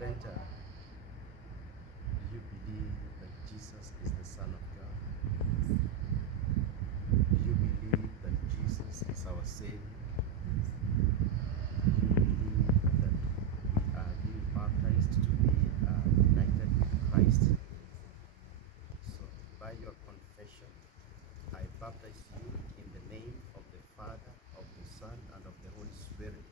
Benja, do you believe that Jesus is the Son of God? Do you believe that Jesus is our Savior? Do you believe that we are being baptized to be united with Christ? So, by your confession, I baptize you in the name of the Father, of the Son, and of the Holy Spirit.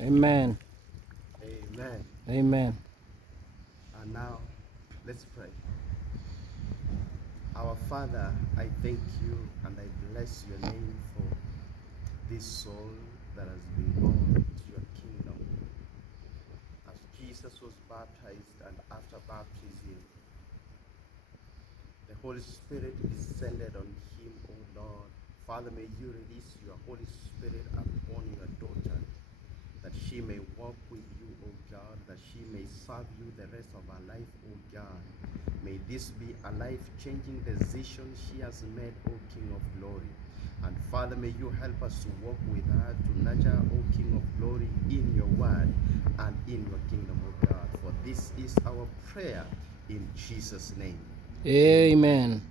Amen. Amen. Amen. And now, let's pray. Our Father, I thank you and I bless your name for this soul that has been born into your kingdom. As Jesus was baptized and after baptism, the Holy Spirit descended on him, O Lord. Father, may you release your Holy Spirit upon your daughter, that she may walk with you, O God, that she may serve you the rest of her life, O God. May this be a life-changing decision she has made, O King of Glory. And Father, may you help us to walk with her, to nurture, O King of Glory, in your word and in your kingdom, O God. For this is our prayer in Jesus' name. Amen.